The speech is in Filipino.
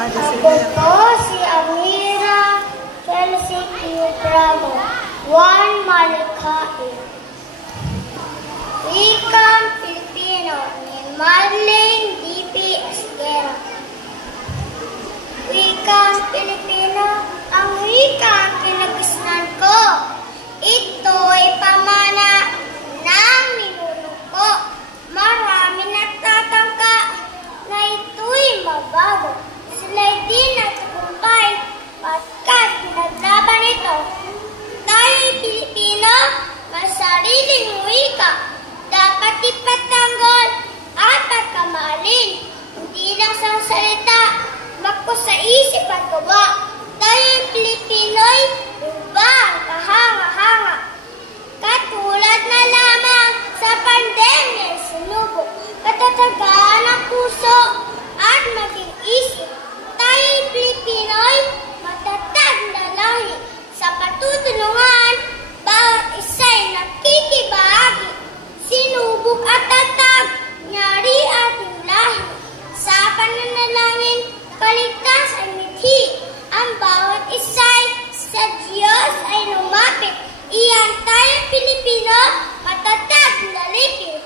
Ako po si Amira Chelsea Q. Bravo, Juan Malikain. Wikang Pilipino ni Marlene D.P. Esquera. Wikang Pilipino, ang wikang kinagustuhan ko. Ito'y pamana ng ninuno ko. Marami nagtatangka na ito'y mabago. Sila'y di nagtagumpay pagkat pinaglaban ito. Tayo'y Pilipino, may sariling wika. Dapat ipatanggol at pagkamahalin. Hindi lang sa salita, magko sa isip at gawa. Tayo'y Pilipino'y iba ang kahanga-hanga. Katulad na lamang sa pandemya sinubok. Katatagaan ang puso at maging isip. Tayo'y Pilipino'y matatag na lahi. Sa patutulungan, bawat isa'y nakikibahagi. Sinubok at tatag, nyari ating lahi. Sa pananalangin, kaligtas ay mithi. Ang bawat isa'y sa Diyos ay lumapit. Iyan tayo Pilipino, matatag na lipid.